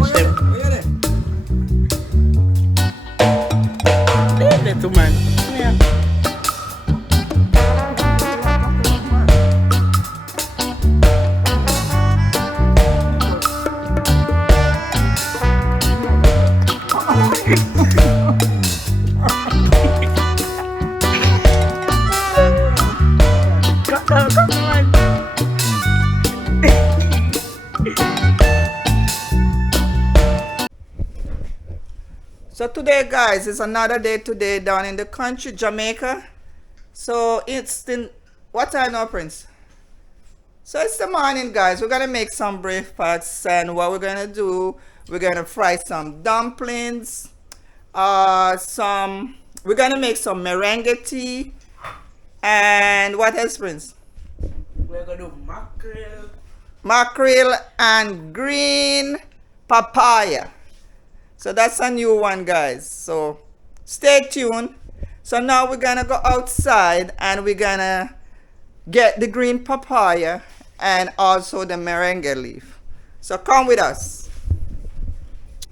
Watch them. Hey, little man. Yeah. Come on. So today, guys, is another day today down in the country, Jamaica. So it's the what time now, Prince? So it's the morning, guys. We're gonna make some breakfast, and what we're gonna do, we're gonna fry some dumplings. Some we're gonna make some merengue tea, and what else, Prince? We're gonna do mackerel. Mackerel and green papaya. So that's a new one, guys. So stay tuned. So now we're gonna go outside and we're gonna get the green papaya and also the merengue leaf. So come with us.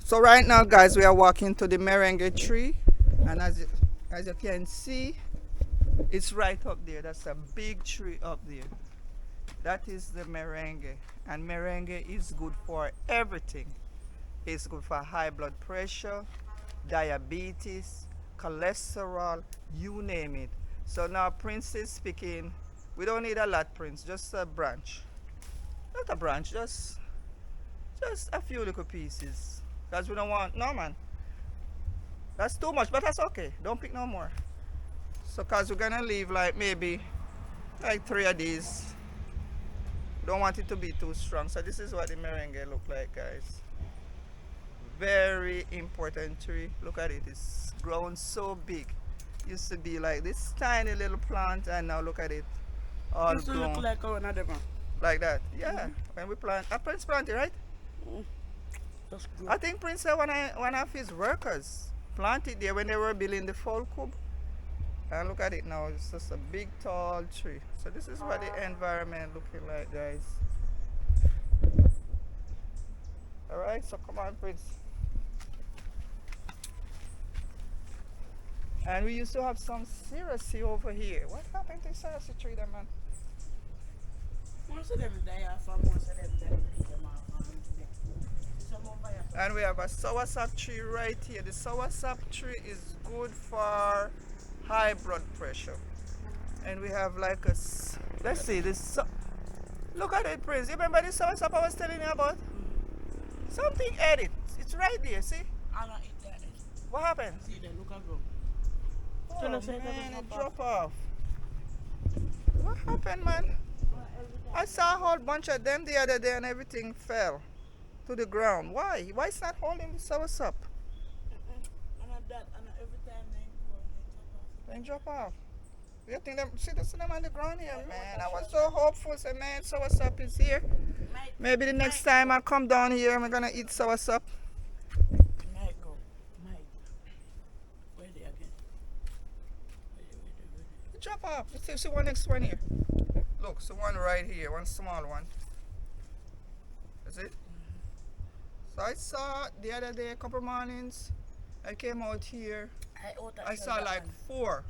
So right now, guys, we are walking to the merengue tree, and as you can see, it's right up there. That's a big tree up there. That is the merengue, and merengue is good for everything. It's good for high blood pressure, diabetes, cholesterol, you name it. So now Prince is speaking. We don't need a lot, Prince, just a branch. Not a branch, just a few little pieces. Because we don't want, no man. That's too much, but that's okay. Don't pick no more. So cause we're gonna leave like maybe like 3 of these. Don't want it to be too strong. So this is what the merengue look like, guys. Very important tree. Look at it. It's grown so big. Used to be like this tiny little plant, and now look at it, all This will grown look like another one. like that. Yeah. When we plant, Prince planted, right? That's good. I think Prince said one of his workers planted there when they were building the fall cube. And look at it now. It's just a big tall tree. So this is what the environment looking like, guys. All right. So come on, Prince. And we used to have some seriously over here. What happened to seriously tree, there, man? Most of them die off, and most of them die pick them off. Some of them And we have a soursop tree right here. The soursop tree is good for high blood pressure. And we have like let's see this. Look at it, Prince. You remember the soursop I was telling you about? Something ate it. It's right there. See? I don't eat that. What happened? See them, look at them. Oh Tell us, man, it dropped off. What happened, man? I saw a whole bunch of them the other day and everything fell to the ground. Why? Why it's not holding the soursop? And that, and every time Then drop off. You think them see them on the ground here, man? I was so hopeful. Say, man, soursop is here. Maybe the next time I come down here, I'm gonna eat soursop. Might go. Might. Where they again? Drop off. See one next one here. Look, so one right here, one small one. Is it? So I saw the other day, a couple mornings. I came out here. I saw like 4.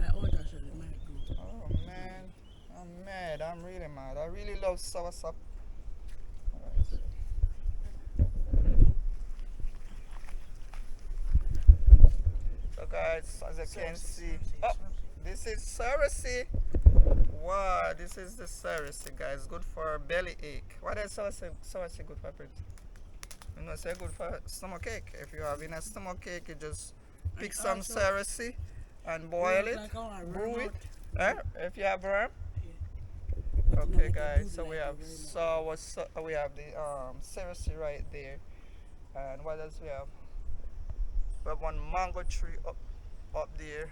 I ordered so they might go. Oh man, I'm mad. I'm really mad. I really love soursop. So guys, as you can see, oh, this is seriously. Wow, this is the seriously, guys. Good for belly ache. What else seriously good for, Prince? You know, say good for stomach ache. If you're having a stomach ache, you just pick some seriously and boil it, brew it. If you have worm. Okay, guys. So we have we have the seriously right there, and what else we have? We have one mango tree up there.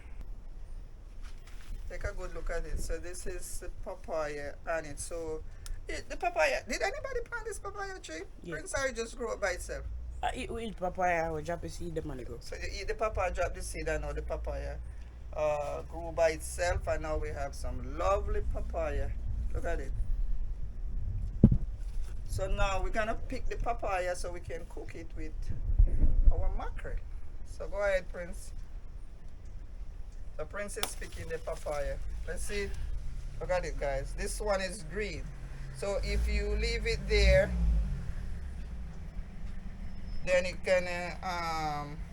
Take a good look at it. So this is the papaya on it. So the papaya. Did anybody plant this papaya tree? Yeah. Prince, or it just grew up by itself? We eat papaya, we drop a seed, the money go. So you eat the papaya, drop the seed, and now the papaya grew by itself, and now we have some lovely papaya. Look at it. So now we're gonna pick the papaya so we can cook it with our mackerel. So go ahead, Prince. The Prince is picking the papaya. Let's see. Look at it, guys. This one is green. So if you leave it there, then it can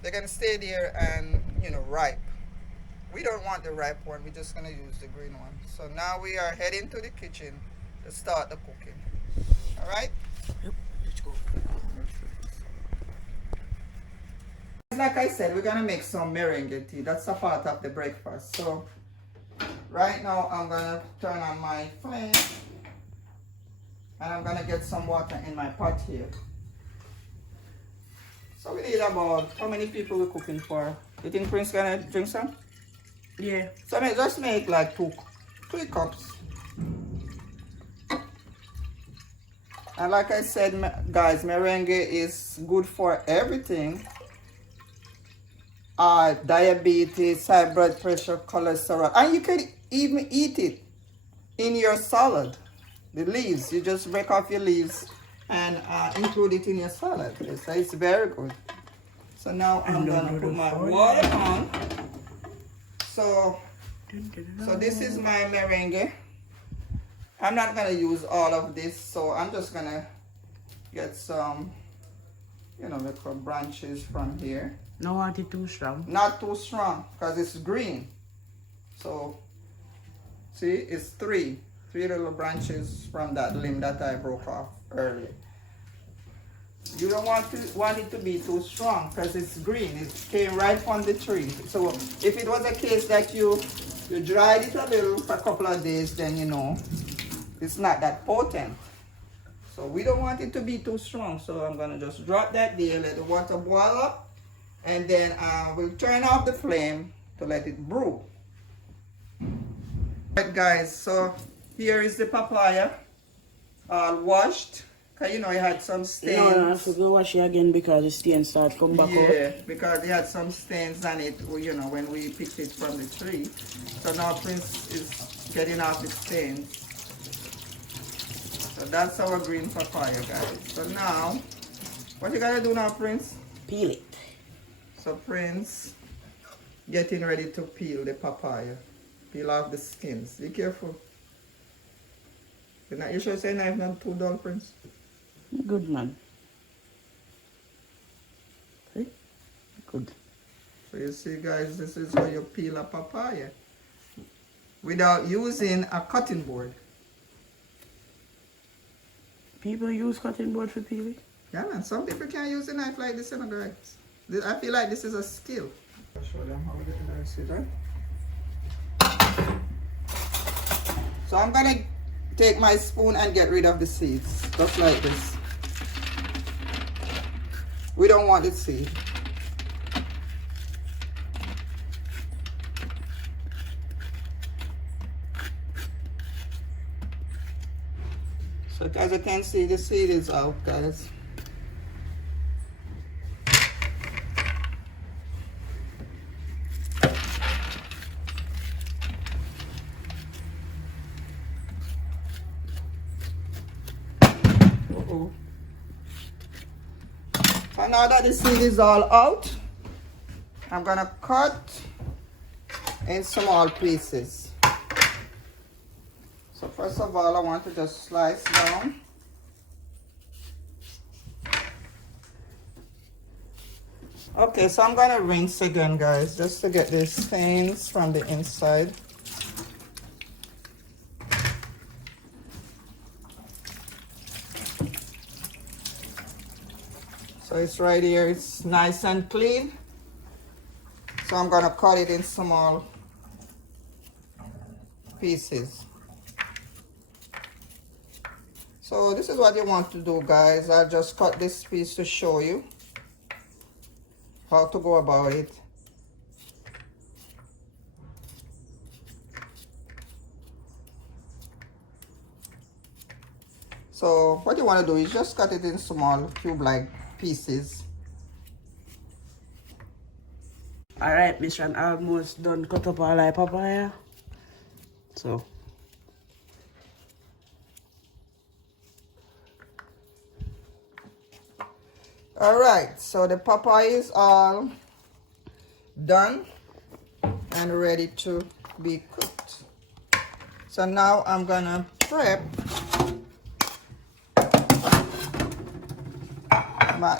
they can stay there and ripe. We don't want the ripe one. We're just gonna use the green one. So now we are heading to the kitchen to start the cooking. All right. Yep, let's go. Like I said, we're gonna make some meringue tea. That's a part of the breakfast. So right now I'm gonna turn on my flame and I'm gonna get some water in my pot here. So we need about, how many people we're cooking for? You think Prince gonna drink some? Yeah. So I just make like 3 cups. And like I said, guys, meringue is good for everything. Diabetes, high blood pressure, cholesterol. And you can even eat it in your salad. The leaves, you just break off your leaves and include it in your salad. It's very good. So now I'm gonna put my water on. So this is my meringue. I'm not gonna use all of this, so I'm just gonna get some, little branches from here. No want it too strong. Not too strong, because it's green. So, see, it's three little branches from that limb that I broke off earlier. You don't want it to be too strong, because it's green. It came right from the tree. So, if it was a case that you dried it a little for a couple of days, then it's not that potent. So we don't want it to be too strong. So I'm gonna just drop that there, let the water boil up, and then we'll turn off the flame to let it brew. Alright guys, so here is the papaya, all washed. Cause it had some stains. No, I have to go wash it again because the stains start to come back out. Yeah, because it had some stains on it, when we picked it from the tree. So now Prince is getting off the stains. So that's our green papaya, guys. So now, what you gotta do now, Prince? Peel it. So Prince, getting ready to peel the papaya. Peel off the skins. Be careful. You sure say knife not too dull, Prince? Good man. See? Good. So you see, guys, this is how you peel a papaya without using a cutting board. People use cutting board for peeling? Yeah, man. Some people can't use a knife like this, guys. I feel like this is a skill. I'll show them how to see that. So I'm gonna take my spoon and get rid of the seeds, just like this. We don't want the seed. So as you can see, the seed is out, guys. So now that the seed is all out, I'm gonna cut in small pieces. So first of all, I want to just slice down. Okay, so I'm gonna rinse again, guys, just to get the stains from the inside. So it's right here, it's nice and clean. So I'm gonna cut it in small pieces. So this is what you want to do, guys. I'll just cut this piece to show you how to go about it. So what you want to do is just cut it in small cube-like pieces. Alright, this one almost done cut up all like papaya. So All right, so the papaya is all done and ready to be cooked. So now I'm gonna prep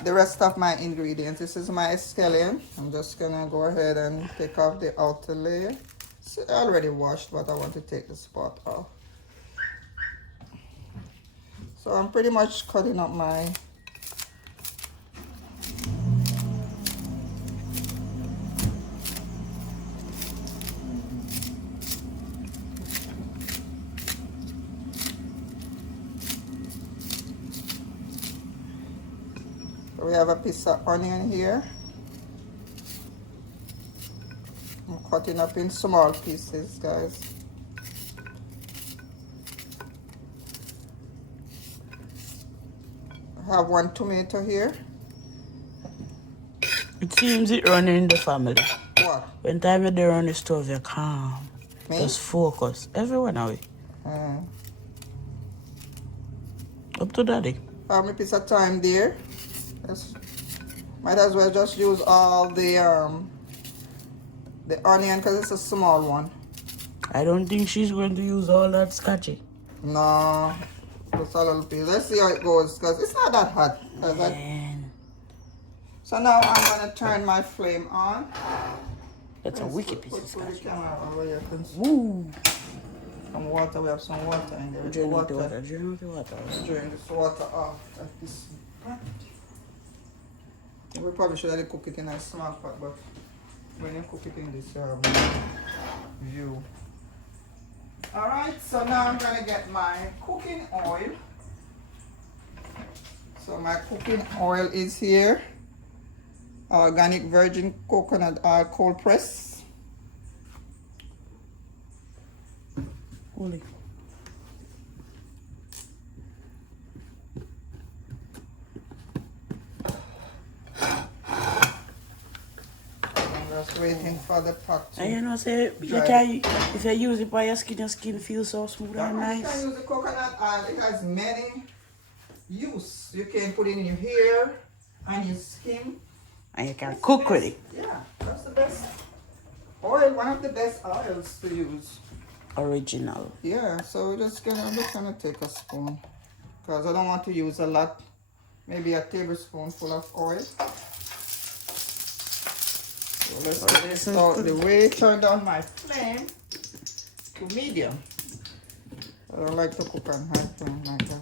the rest of my ingredients. This is my scallion. I'm just gonna go ahead and take off the outer layer. It's already washed, but I want to take the spot off. So I'm pretty much cutting up my we have a piece of onion here. I'm cutting up in small pieces, guys. I have 1 tomato here. It seems it running in the family. What? When time you're there on the stove, you're calm. Me? Just focus. Everyone away. Up to daddy. How many piece of time there? Yes. Might as well just use all the onion because it's a small one. I don't think she's going to use all that scotchy. No, just a little piece. Let's see how it goes because it's not that hot. So now I'm gonna turn my flame on. That's a wicked piece of Put the scotch. camera over here. Woo! Some water. We have some water in there. Drain out the water. Drain out the water. Drain this water off at this pot. We probably should have cooked it in a small pot, but when you cook it in this view. Alright, so now I'm gonna get my cooking oil. So my cooking oil is here. Organic virgin coconut oil cold press. Holy. Just waiting for the pot to And you know, say, you can, if you use it by your skin feels so smooth and nice. You can use the coconut oil. It has many use. You can put it in your hair and your skin. And you can cook with it. Yeah, that's the best oil. One of the best oils to use. Original. Yeah, so I'm just gonna take a spoon because I don't want to use a lot. Maybe a tablespoonful of oil. So let's get this out the way. Turn down my flame to medium. I don't like to cook on high flame like that.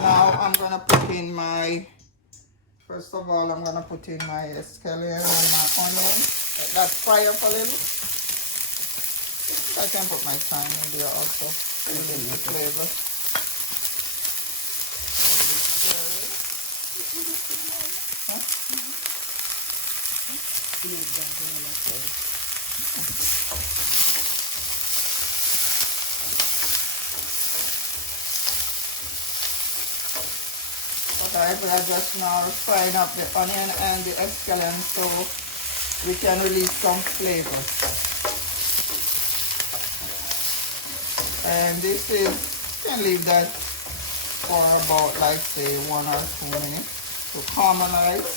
Now I'm gonna put in my, first of all, I'm gonna put in my scallion and my onion. Let that fry up a little. I can put my thyme in there also. The flavor. Okay, we are just now frying up the onion and the scallion so we can release some flavor. And this is, you can leave that for about like say 1 or 2 minutes to caramelize.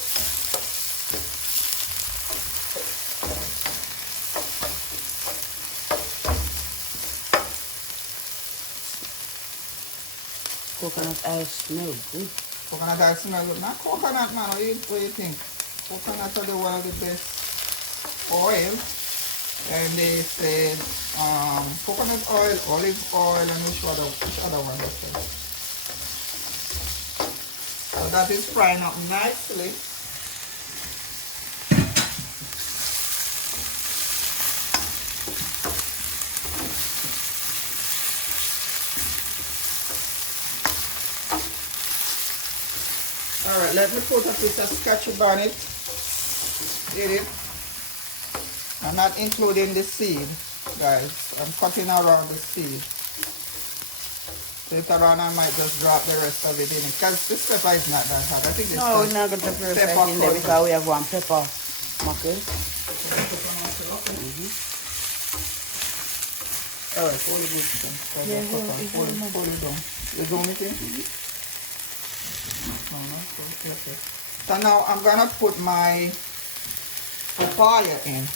Coconut oil smell good. Coconut oil smell good. Not coconut, man. What do you think? Coconut are one of the best oil. And they say coconut oil, olive oil, and which other one they say. So that is frying up nicely. Alright, let me put a piece of scotch on it. Did it? I'm not including the seed, guys. I'm cutting around the seed. Later on, I might just drop the rest of it in it. Because this pepper is not that hot. I think this No, we're not going to put pepper in there because we have one pepper. Okay. Alright, hold it good. Yeah, hold Hold it down. You zoom it in? No, no. Okay. So now I'm gonna put my papaya in.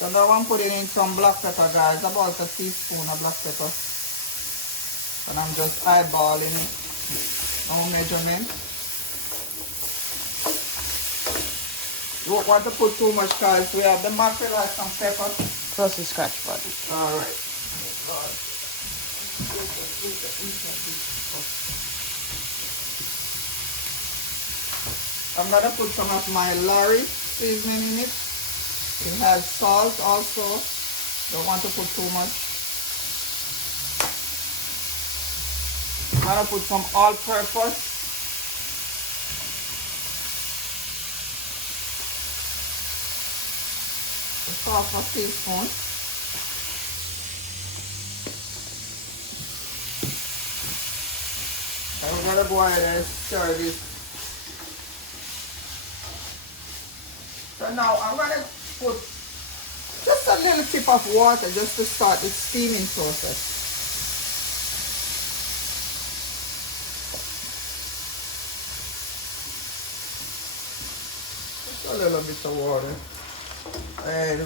So now I'm putting in some black pepper, guys, about a teaspoon of black pepper. And I'm just eyeballing it. No measurement. You don't want to put too much, guys. We have the mackerel and some pepper. Plus the scotch bud. Alright. I'm gonna put some of my Lorry seasoning in it. It has salt also. Don't want to put too much. I'm gonna put some all-purpose. Half a teaspoon. And we're gonna go ahead and stir this. So now I'm gonna put just a little tip of water just to start the steaming process. Just a little bit of water. And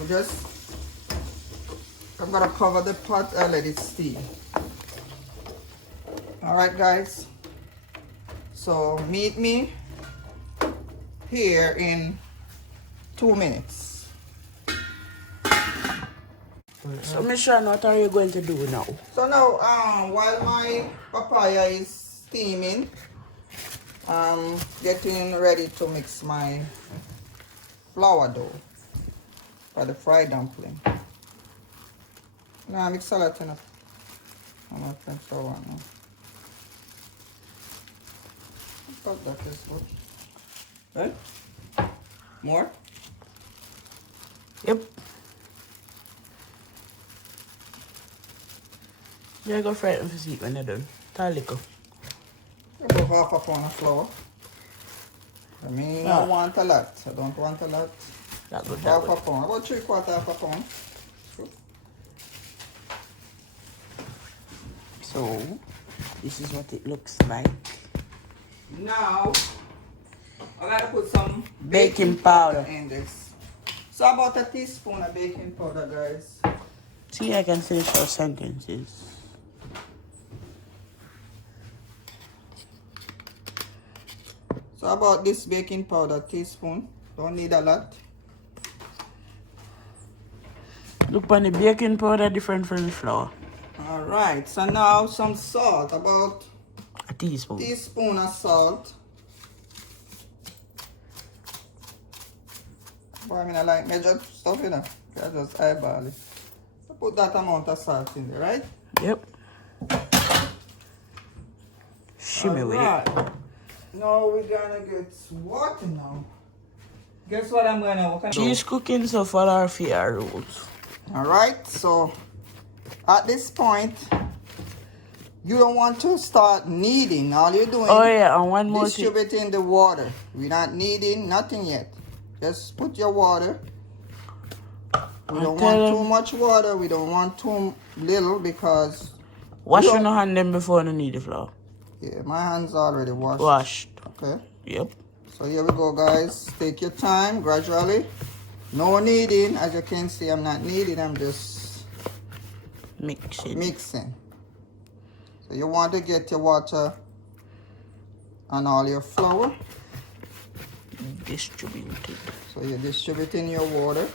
I'm gonna cover the pot and let it steam. Alright, guys, so meet me here in 2 minutes. So, Miss Sharon, what are you going to do now? So now, while my papaya is steaming, I'm getting ready to mix my flour dough for the fried dumpling. No, I mix a lot enough. I'm not going to flour now. I thought that is good. Right? More? Yep. Yeah, go fry it and see when you're done. Talico. About half a pound of flour. I mean, I want a lot. I don't want a lot. That good, Half a pound. About 3/4 of a pound. So, this is what it looks like. Now, I gotta put some Baking powder in this. So about a teaspoon of baking powder, guys. See, I can finish our sentences. So about this baking powder, teaspoon. Don't need a lot. Look on the baking powder different from the flour. Alright, so now some salt, about A teaspoon. teaspoon of salt. Boy, I mean, I like measured stuff, you know. I just eyeball it. So put that amount of salt in there, right? Yep. Shimmy with it. Alright. Now we're gonna get water now. Guess what I'm gonna do? She's cooking, so follow our fear rules. Alright, so at this point, you don't want to start kneading. All you're doing And one more thing. distributing the water. We're not kneading nothing yet. Just put your water. We don't want too much water. We don't want too little because Wash your hand them before you need the flour. yeah, my hands are already washed. Washed. Okay. Yep. So here we go, guys. Take your time gradually. No kneading. As you can see, I'm not kneading. I'm just mixing. So you want to get your water and all your flour. Distributed. So you're distributing your water.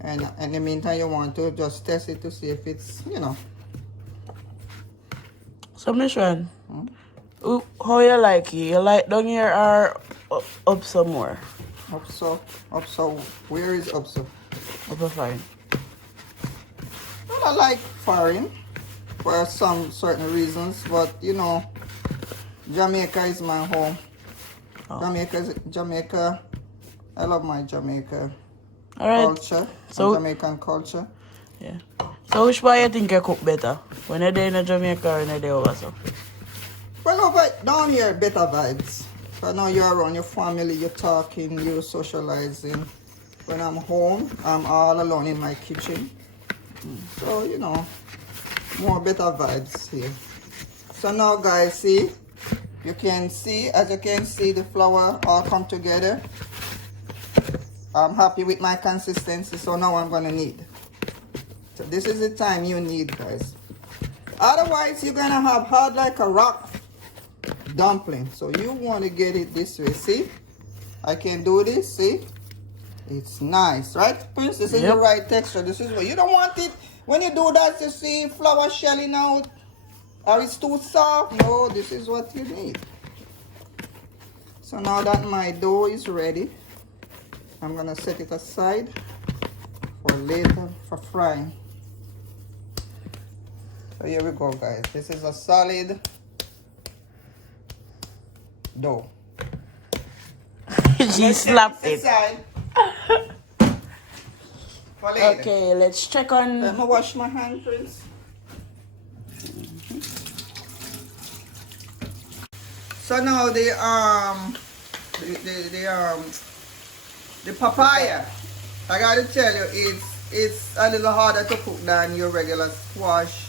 And in the meantime, you want to just test it to see if it's, you know. So, Miss Ren, how you like it? You like down here or up somewhere? Up so. Where is up so? Up a fine. I I like foreign for some certain reasons, but you know, Jamaica is my home. Jamaica. I love my Jamaica culture, So Jamaican culture. yeah. So which part you think you cook better? When you're there in Jamaica or when you're there over so? Well, over down here, better vibes. I know you're around your family, you're talking, you're socializing. When I'm home, I'm all alone in my kitchen. So, you know, more better vibes here. So now, guys, see, you can see, as you can see, the flour all come together. I'm happy with my consistency, so now I'm gonna knead. So this is the time you knead, guys. Otherwise, you're gonna have hard like a rock dumpling. So you want to get it this way. See, I can do this. See, it's nice, right, Prince? This is the right texture. This is what you don't want it when you do that. You see flour shelling out, or it's too soft. No, this is what you need. So now that my dough is ready, I'm gonna set it aside for later for frying. So here we go, guys. This is a solid dough. She slapped it. Okay, let's check on. Let me wash my hand, Prince. So now the papaya, I gotta tell you, it's a little harder to cook than your regular squash.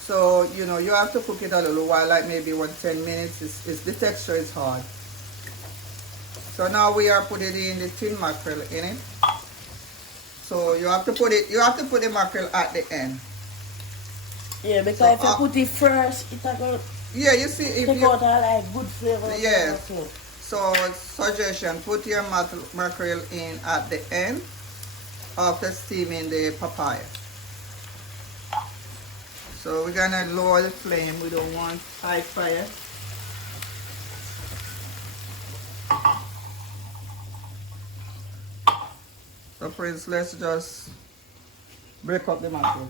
So you know you have to cook it a little while, like maybe 10 minutes. It's the texture is hard. So now we are putting in the tin mackerel in it. So you have to put the mackerel at the end. Yeah, because if you put it first, it will. Yeah, you see, if take you out all like good flavor. yes. So suggestion: put your mackerel in at the end after steaming the papaya. So we're gonna lower the flame. We don't want high fire. So Prince, let's just break up the mackerel.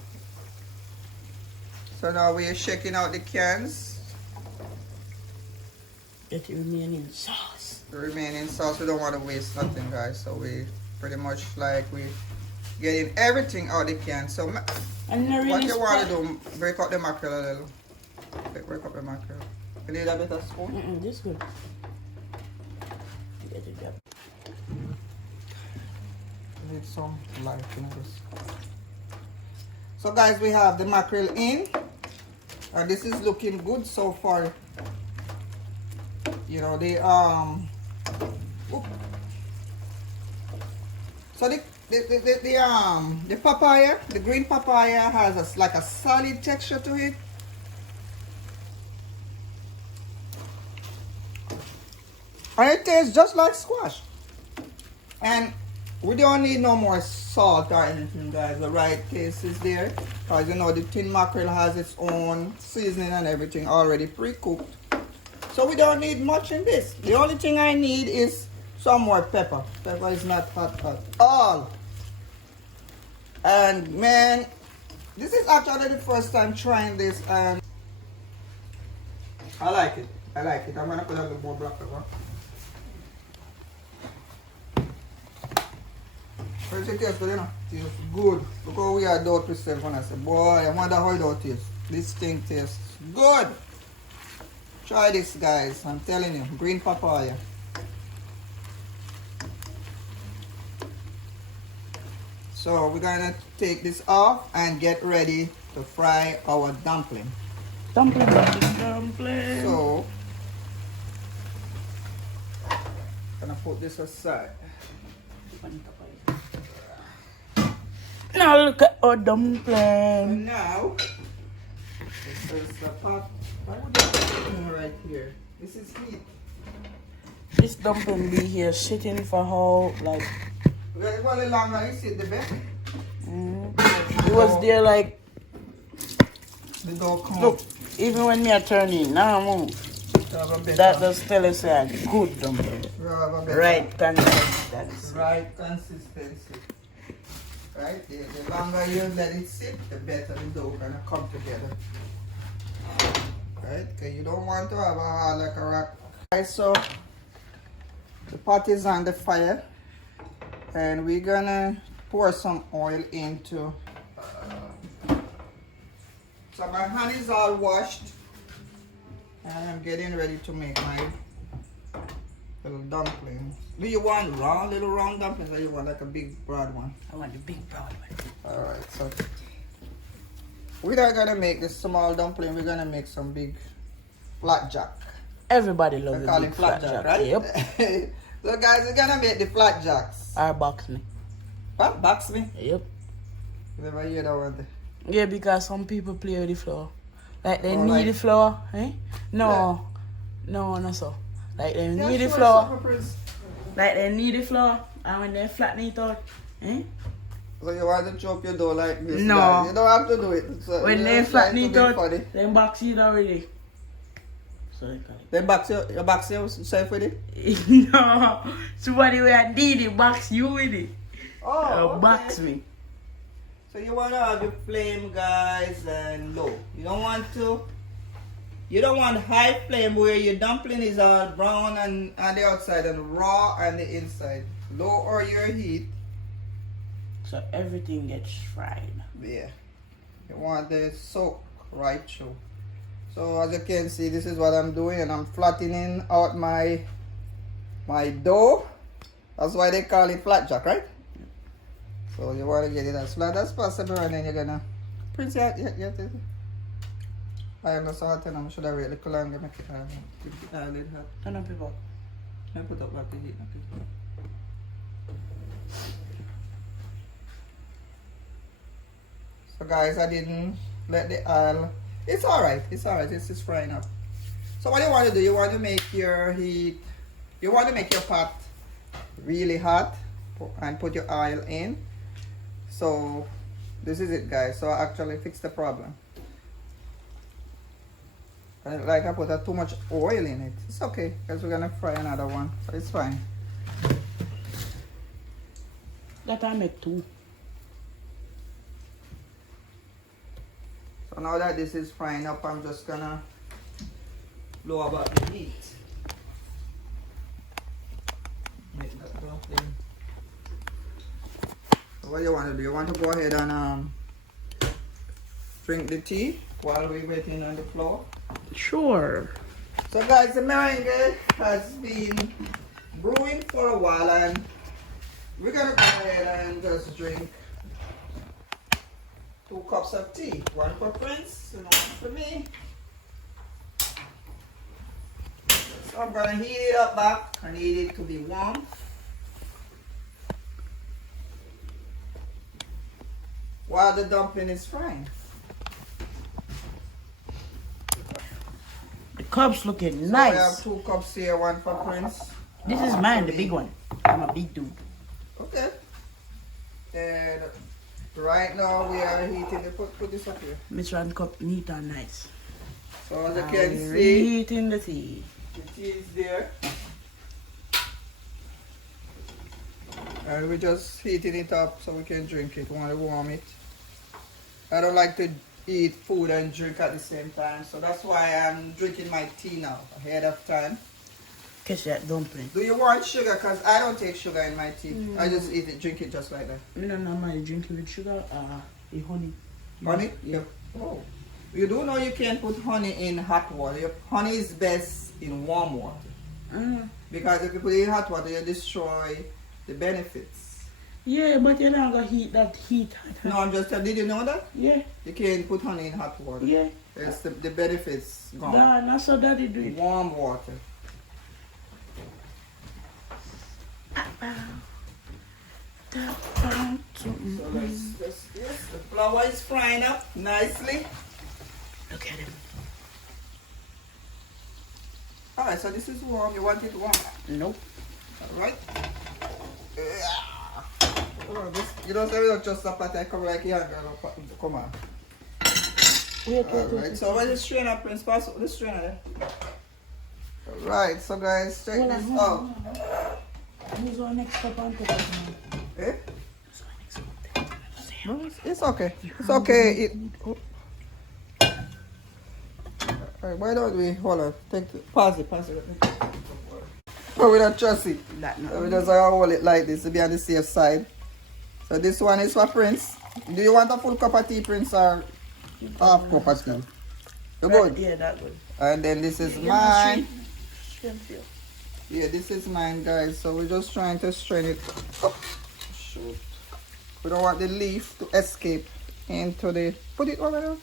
So now we're shaking out the cans. Get the remaining sauce. The remaining sauce, we don't want to waste nothing, guys. So we pretty much like we getting everything out the can. So what you want to do, break up the mackerel a little. Break up the mackerel. You need a bit of spoon? This good. Get it up. Need some light in this. So guys, we have the mackerel in, and this is looking good so far. You know the so the papaya, the green papaya has like a solid texture to it. And it tastes just like squash. And we don't need no more salt or anything, guys. The right taste is there. Because you know the tin mackerel has its own seasoning and everything already pre-cooked. So we don't need much in this. The only thing I need is some more pepper. Pepper is not hot at all. And man, this is actually the first time trying this, and I like it. I like it. I'm gonna put a little more black pepper. It tastes good, you know. It tastes good. Look how we are doubt myself when I say, boy, I wonder how it all tastes. This thing tastes good. Try this, guys. I'm telling you, green papaya. So we're gonna take this off and get ready to fry our dumpling. Dumpling. So, gonna put this aside. Now look at our And dumpling. now, this is the pot. Why would you put it right here? This is heat. This dumpling be here sitting for how like. Very well longer you sit the best. It was there like. The dough come. Look, even when me are turning, now move. That does tell us a good dumpling. Right consistency. Right consistency. Right? The longer you let it sit, the better the dough gonna come together. Right? Because you don't want to have a hard like a rock. Right, so the pot is on the fire, and we're gonna pour some oil into. So my hand is all washed, and I'm getting ready to make my little dumplings. Do you want round, little round dumplings, or you want like a big broad one? I want the big brown one. Alright, so we're not gonna make the small dumpling, we're gonna make some big flapjack. Everybody loves They the call big it flapjack, right? Yep. So guys, we're gonna make the flapjacks. Or box me. What? Box me? Yep. You never hear that one? Yeah, because some people play with the flour. Like they Oh, need like- the flour, eh? No. No, not so. Like they Yeah, need the sure, flour. Super Prince. Like they need the flour, and when they flatten it out, eh? So you want to chop your dough like this? No. Guys. You don't have to do it. So When you they just try flatten to it be out, funny. then box it already. So they call Then box yourself with it? it. No, somebody will need it, box you with it. Oh, okay. Box me. So you want to have your flame, guys, and low. You don't want high flame where your dumpling is all brown and on the outside and raw on the inside. Lower your heat. So everything gets fried. Yeah. You want the soak right through. So as you can see, this is what I'm doing, and I'm flattening out my dough. That's why they call it flapjack, right? So you want to get it as flat as possible, and then you're gonna Prince, yeah. I am not salt, and I should have really cool and make it keep the lid hot. Turn up people. I put up back the heat. So guys, I didn't let the oil. It's alright. It's alright. It's just frying up. So what you want to do? You want to make your heat. You want to make your pot really hot, and put your oil in. So this is it, guys. So I actually fixed the problem. And like I put too much oil in it. It's okay because we're gonna fry another one, so it's fine. That I make two. So now that this is frying up, I'm just gonna lower back the heat. Make that dumpling. So what you want to do? You want to go ahead and drink the tea while we're waiting on the flour. Sure. So guys, the meringue has been brewing for a while, and we're gonna go ahead and just drink 2 cups of tea. One for Prince and one for me. So I'm gonna heat it up back. I need it to be warm. While the dumpling is frying. The cups looking So nice. I have 2 cups here, one for Prince. This is mine, the big one. I'm a big dude. Okay. And right now we are heating the put this up here. This one cup neat and nice. So as you And can we're see, reheating the tea. the tea is there. And we're just heating it up so we can drink it. We want to warm it. I don't like to eat food and drink at the same time, so that's why I'm drinking my tea now ahead of time. Catch that dumpling. Do you want sugar? Because I don't take sugar in my tea. I just eat it, drink it just like that. I don't normally drink it with sugar, the honey. Honey? Yeah. Oh. You do know you can put honey in hot water. Your honey is best in warm water. Because if you put it in hot water, you destroy the benefits. Yeah, but you're not gonna heat that heat. No, I'm just did you know that? Yeah, You can't put honey in hot water. yeah. It's the benefits gone. That's how daddy do it. Warm water. So let's yes, the flour is frying up nicely. Look at him. Alright, so this is warm. You want it warm. Nope. Alright. You don't say we don't just up at come like here and come on. Alright, so where's the strainer, Prince? Pass the strainer there. Alright, so guys, check Hold on, this hold out. on. Who's our next cup on top? Eh? Who's our next cup? No, it's okay. It's okay. Alright, why don't we hold on? Pass it. But we don't trust it. That no. So we just hold it like this to be on the safe side. So this one is for Prince. Do you want a full cup of tea, Prince, or half cup of tea? You good? Yeah, that good. And then this is mine. Shrimp here. Yeah, this is mine, guys. So we're just trying to strain it up. Shoot. We don't want the leaf to escape into the... Put it over there.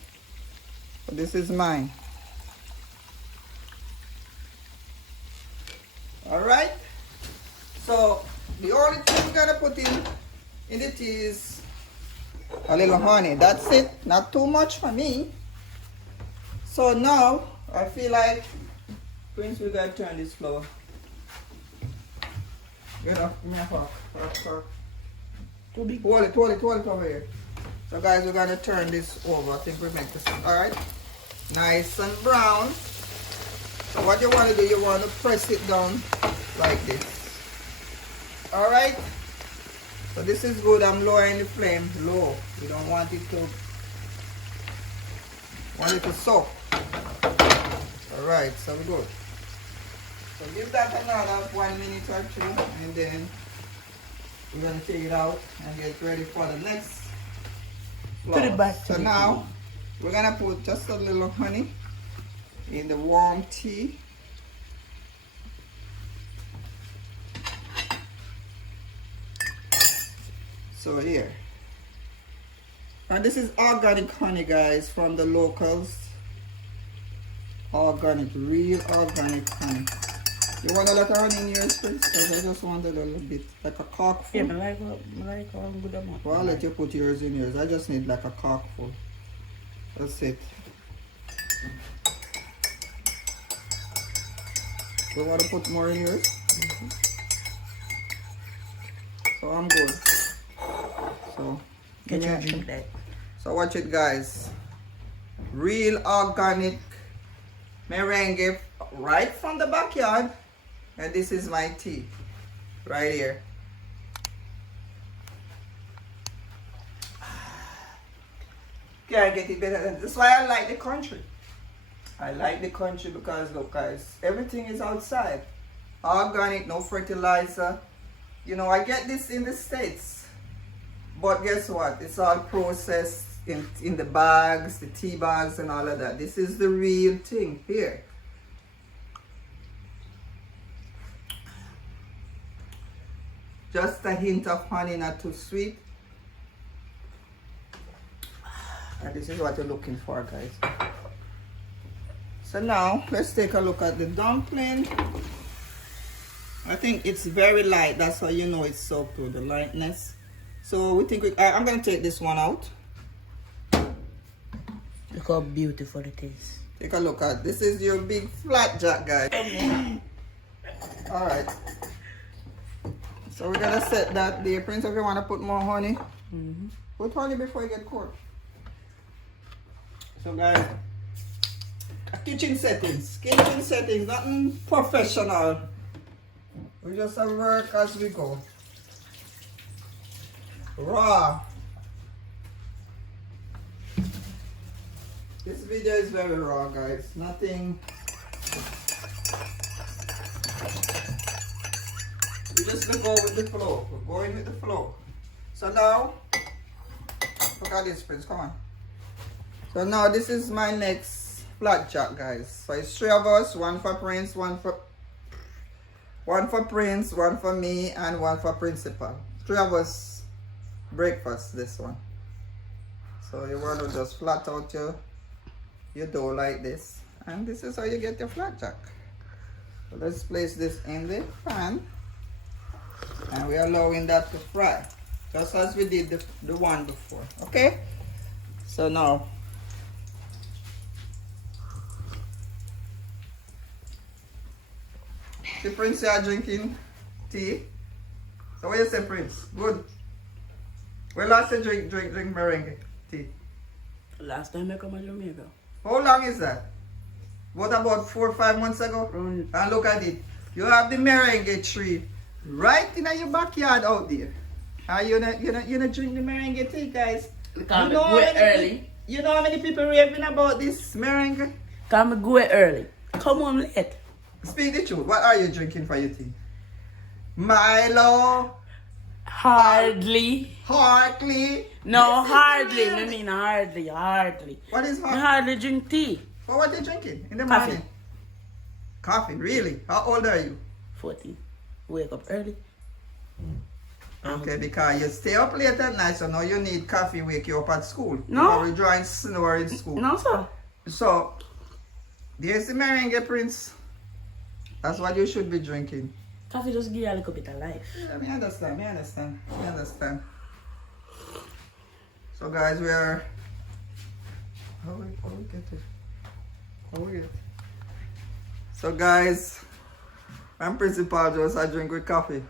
So this is mine. Alright. So the only thing we're gonna put in the tea is a little honey. That's it. Not too much for me. So now I feel like Prince, we gotta turn this flour. You know, give me a fork. Too big. Hold it over here. So guys, we're gonna turn this over. I think we make this alright. Nice and brown. So what you wanna do, you wanna press it down like this. Alright? So this is good. I'm lowering the flame low. We don't want it to soak. Alright, so we're good. So give that another 1 minute or two, and then we're gonna take it out and get ready for the next flour. Put it back. So now we're gonna put just a little honey in the warm tea. So here. And this is organic honey, guys, from the locals. Organic, real organic honey. You want a lot of honey in yours, Prince? Because I just want a little bit, like a corkful. Yeah, I like good amount. Well, I'll let you put yours in yours. I just need like a corkful. That's it. You want to put more in yours? So I'm good. So, Get your drink that. so watch it, guys. Real organic merengue right from the backyard. And this is my tea right here. Can't get it better than this. That's why I like the country. I like the country because look, guys, everything is outside. Organic, no fertilizer. You know, I get this in the States. But guess what? It's all processed in the bags, the tea bags and all of that. This is the real thing here. Just a hint of honey, not too sweet. And this is what you're looking for, guys. So now, let's take a look at the dumpling. I think it's very light. That's how you know it's soaked through the lightness. So we think I'm going to take this one out. Look how beautiful it is. Take a look at this. Is your big flapjack, guys. Alright. So we're going to set that there. Prince, if you want to put more honey, put honey before you get cooked. So guys, kitchen settings, nothing professional. We just have work as we go. Raw. This video is very raw, guys. Nothing. We just go with the flow. We're going with the flow. So now, look at this, Prince. Come on. So now this is my next flapjack, guys. So it's 3 of us, one for Prince, one for Prince, one for me, and one for Principal. 3 of us breakfast, this one. So you want to just flat out your dough like this. And this is how you get your flapjack. So let's place this in the pan. And we're allowing that to fry. Just as we did the one before. Okay? So now, the Prince are drinking tea. So what you say, Prince? Good. When last you drink merengue tea? Last time I come to Jamaica. How long is that? What, about 4 or 5 months ago? Around And look at it. You have the merengue tree right in your backyard out there. And you not drink the merengue tea, guys. Because I go early. You know how many people raving about this meringue? Because I go early. Come on late. Speak the truth. What are you drinking for your tea? Milo, Hardly. Hartley. No, This is hardly. real. I mean hardly. What is I hot? hardly drink tea. Well, what are you drinking in the Coffee. morning? Coffee, really? How old are you? 14. Wake up early. Okay, because you stay up late at night, so now you need coffee wake you up at school. No. Or you join snore in school. No, sir. So, there's the meringue, Prince. That's what you should be drinking. Coffee just give you a little bit of life. Yeah, me understand. So, guys, we are... How we get it? How we get it? So, guys, I'm Principal Jones. I drink with coffee.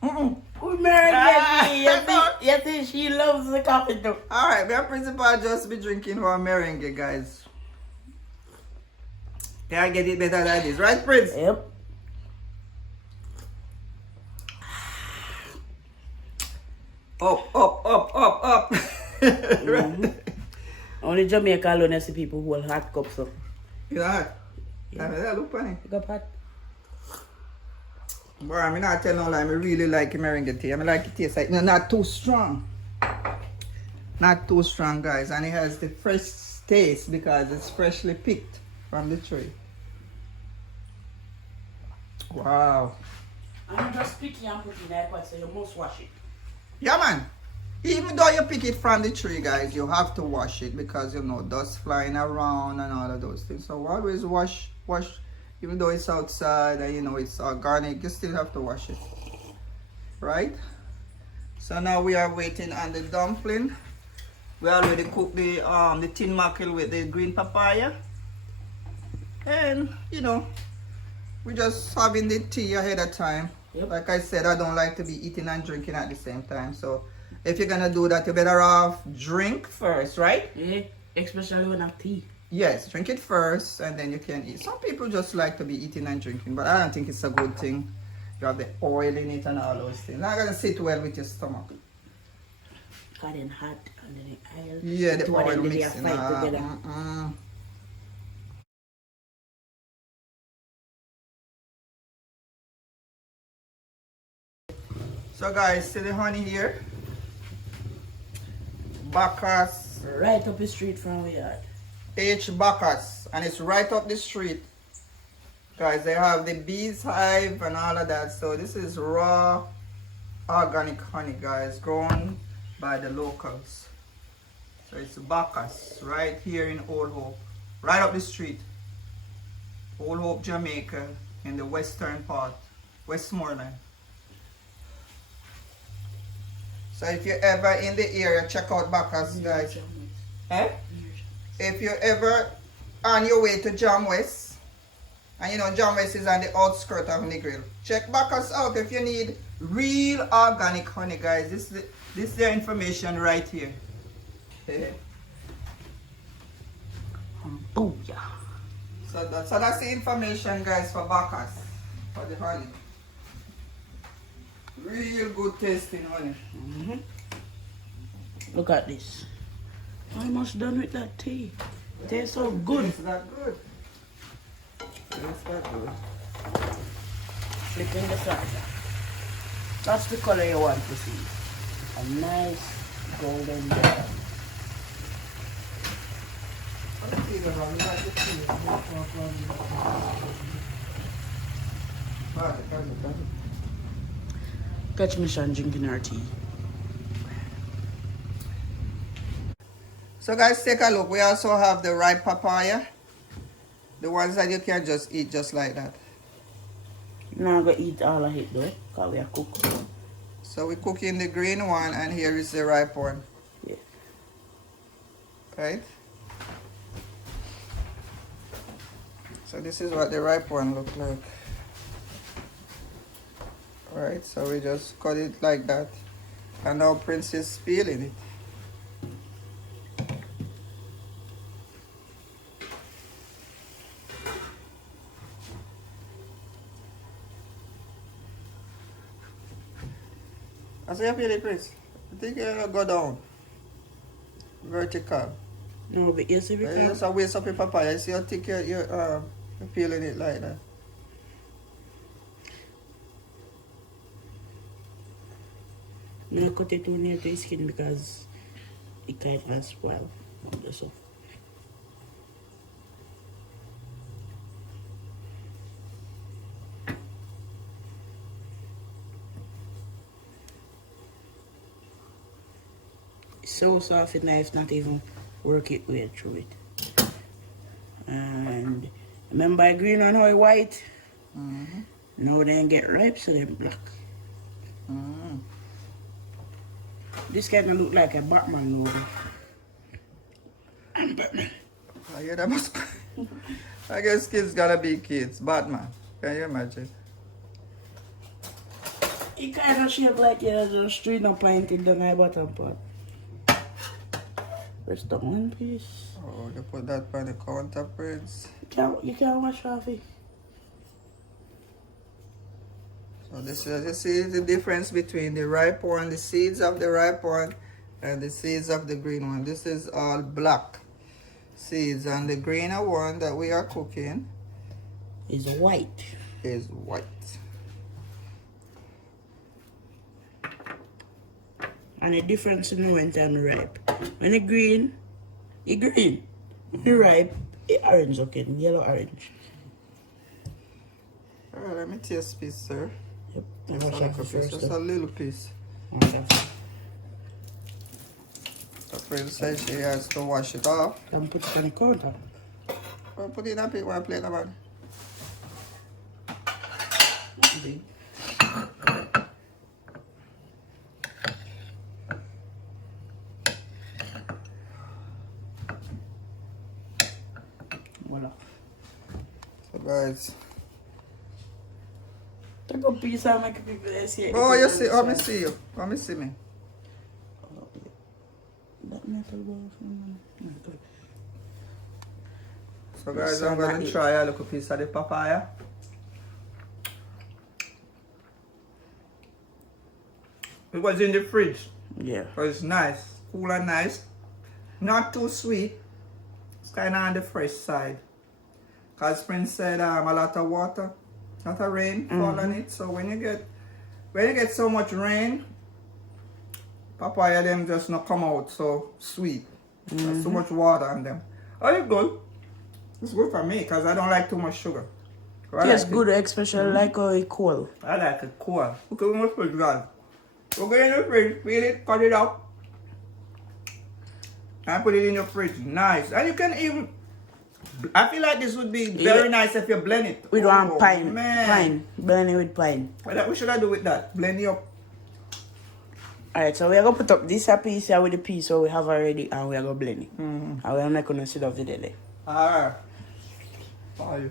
Who married you think she loves the coffee too. Alright, we are Principal just be drinking our meringue, guys. Can't get it better than this, right, Prince? Yep. Up. Right. Only Jamaica alone has the people who hold hot cups up. You know what? Yeah. Yeah, look funny. You got hot? Boy, I'm not telling no lie. I really like meringue tea. I like it taste like not too strong. Not too strong, guys. And it has the fresh taste because it's freshly picked from the tree. Wow. I'm just picking and putting that pot, so you must wash it. Yeah, man. Even though you pick it from the tree, guys, you have to wash it because, you know, dust flying around and all of those things. So always wash. Even though it's outside and, you know, it's organic, you still have to wash it. Right? So now we are waiting on the dumpling. We already cooked the tin mackerel with the green papaya. And, you know, we're just having the tea ahead of time. Yep. Like I said, I don't like to be eating and drinking at the same time. So if you're gonna do that, you're better off drink first, right? Yeah, especially when I have tea. Yes, drink it first and then you can eat. Some people just like to be eating and drinking, but I don't think it's a good thing. You have the oil in it and all those things. Not gonna sit well with your stomach. Hot and hot and then the oil. Yeah, the Two of oil them, they mixing. fight together. So guys, see the honey here? Bacchus. Right up the street from where you are. H. Bacchus. And it's right up the street. Guys, they have the bees hive and all of that. So this is raw organic honey, guys, grown by the locals. So it's Bacchus right here in Old Hope. Right up the street. Old Hope, Jamaica, in the western part. Westmoreland. So if you're ever in the area, check out Bacchus, guys. Eh? If you're ever on your way to Jam West, and you know Jam West is on the outskirts of Mackerel, check Bacchus out if you need real organic honey, guys. This is the information right here. Booyah. So that's the information, guys, for Bacchus, for the honey. Real good tasting honey. Look at this. Almost done with that tea. Tastes so good. It's that good. It's that good. Flipping the side. That's the color you want to see. A nice golden brown. Catch me Sean drinking our tea. So guys, take a look. We also have the ripe papaya. The ones that you can just eat just like that. Now I'm going to eat all of it though, because we are cooking. So we're cooking the green one and here is the ripe one. Yeah. Right? So this is what the ripe one looks like. Alright, so we just cut it like that. And now Prince is peeling it. I say you peel it, Prince. I think you're gonna go down. Vertical. No, but yes, if you You can. just waste up your papaya. You see how thick you're peeling it like that. No, cut it too near to the skin because it can't spoil. So. It's so soft, the knife not even work it way through it. And remember I green on how white? Mm-hmm. Now they get ripe, so they're black. Mm-hmm. This kind of look like a Batman movie. I hear that must. I guess kids gotta be kids. Batman. Can you imagine? It kind of shape like you're just straight up planted down my bottom part. Rest of one piece. Oh, you put that on the counter, Prince. You can't wash off it. So this is, you see the difference between the ripe one, the seeds of the ripe one, and the seeds of the green one. This is all black seeds, and the greener one that we are cooking It's white. is white. And the difference in when time ripe. When it green, it green. When it ripe, it orange looking, yellow orange. Alright, let me taste piece, sir. Yep. Just a Wash little off the piece, first just a step. little piece. Wash off. The friend says she has to wash it off. And put it on the counter. Well, put it in a plate, one plate about. Big. Voila. So guys. Take a piece and make people see it. Oh, you see, let me see you. Let me see me. That metal ball from So guys, So I'm gonna that try a little piece of the papaya. It was in the fridge. yeah. So it's nice, cool and nice. Not too sweet. It's kind of on the fresh side. Cause Prince said a lot of water, not a rain fall on it. So when you get so much rain, papaya them just not come out so sweet. There's too much water on them. Oh, it's good. It's good for me because I don't like too much sugar. So I Tastes like good, especially like how it cold. I like it cool. Okay, we must put it on. We'll get in the fridge, peel it, cut it up, and put it in your fridge. Nice. And you can even, I feel like this would be very nice if you blend it. We don't want pine. Man. Pine. Blend it with pine. What should I do with that? Blend it up. Alright, so we are going to put up this piece here with the piece so we have already and we are going to blend it. Mm-hmm. And we are not going to sit off the day. Alright. How are you?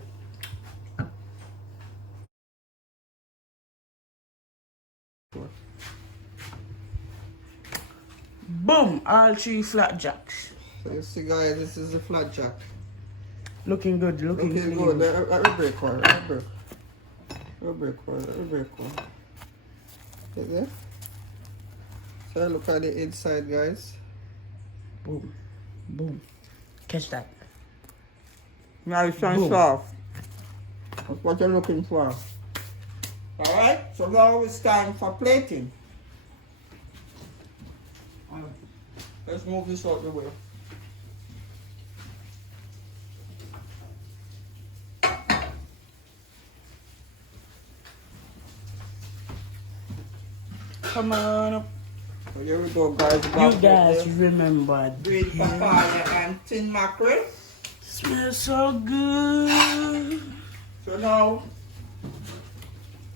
Boom! All three flat jacks. So you see guys, this is the flat jack. Looking good, looking Good. Let me break one. Let me break one. Is it? So look at the inside, guys. Boom. Boom. Catch that. Nice and Boom. soft. That's what you're looking for. Alright, so now it's time for plating. Let's move this out the way. Come on. So here we go, guys. You guys remember green papaya and tin mackerel. smells so good. So now,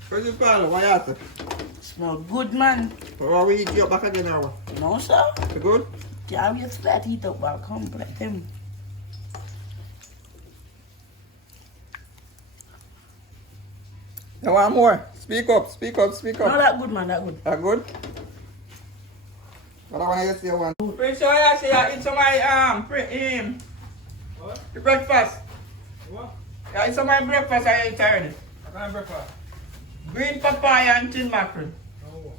what's the problem? What happened? Smell good, man. Or we eat you back again now? No, sir. You good? Yeah, we just let it up back home. Let him. You want more? Speak up. No, that good, man. That good. That good? But I want to see one. Prince, so I say I eat some of my What? the breakfast. What? I eat some of my breakfast I ate already. What kind of breakfast? Green papaya and tin mackerel. No.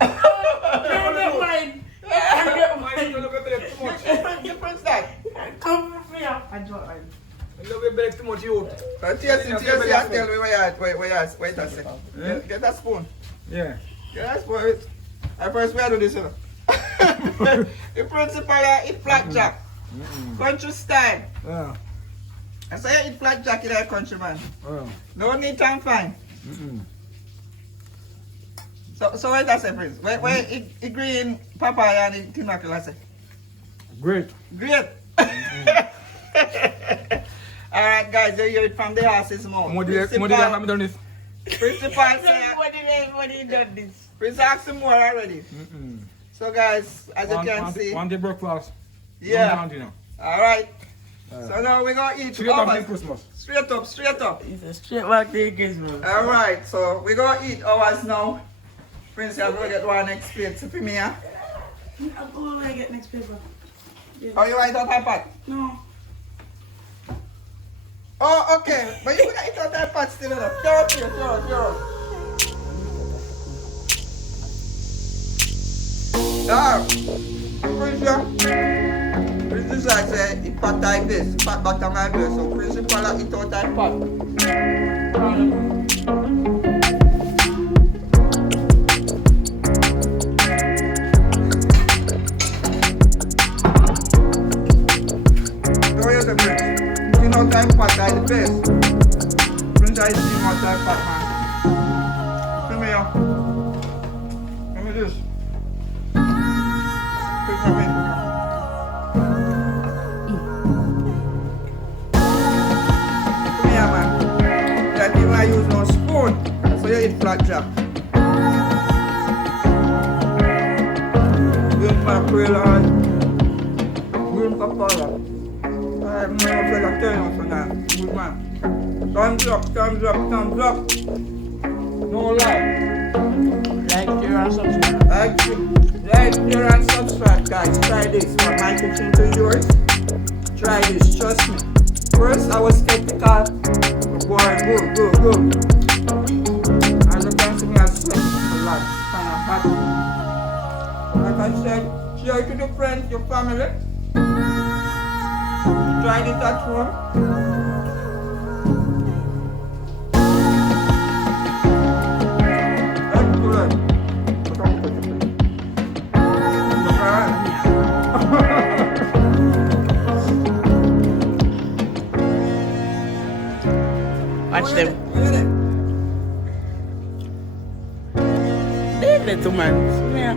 No, not mine. Why you love your belly too much? Difference that. Come here. I don't. You love your belly too much, you. Taste it and tell me wait a second. Get a spoon. Yeah. Get a spoon. I first we do this, you know. The principal eat blackjack. Country style. Yeah. I say you eat blackjack in our country, man. Yeah. No need time fine. So what I say, Prince? Where it green papaya and the mackerel, I say? Great. Great. Alright guys, you hear it from the horse's mouth. What did I have done this? Principal say, What did you done this? Prince asked some more already. So guys, as you can see, One day breakfast. yeah. Alright. So now we're gonna eat Straight up ours. till Christmas. Straight up. It's a straight back to Christmas. Alright, so we're gonna eat ours now. Prince, I'm gonna get one next plate for me, yeah? I'm going to get next paper. Oh, you want it out that pot? No. Oh, okay. But you gonna eat out that pot still enough. Throw up here, throw up. Now, Prince is like say, it pot like this, it pot back on my place. So principal eat out that pot. Time pot like the best. Prince I see more time pot, man. Come here. Come here this. Come here. Come here, man. That even I use no spoon. So you eat blackjack. Green mackerel and green papaya. I'm not afraid of telling you for that. Good man. Thumbs up. No lie. Like, share, and subscribe. Like, share, and subscribe, guys. Try this. From my kitchen to yours. Try this. Trust me. First, I was skeptical. Boy, go. As you can see me, I sweat a lot. Kind of happy. Like I said, share it to your friends, your family. Try it at home. That's good. Watch them. They little man. Yeah.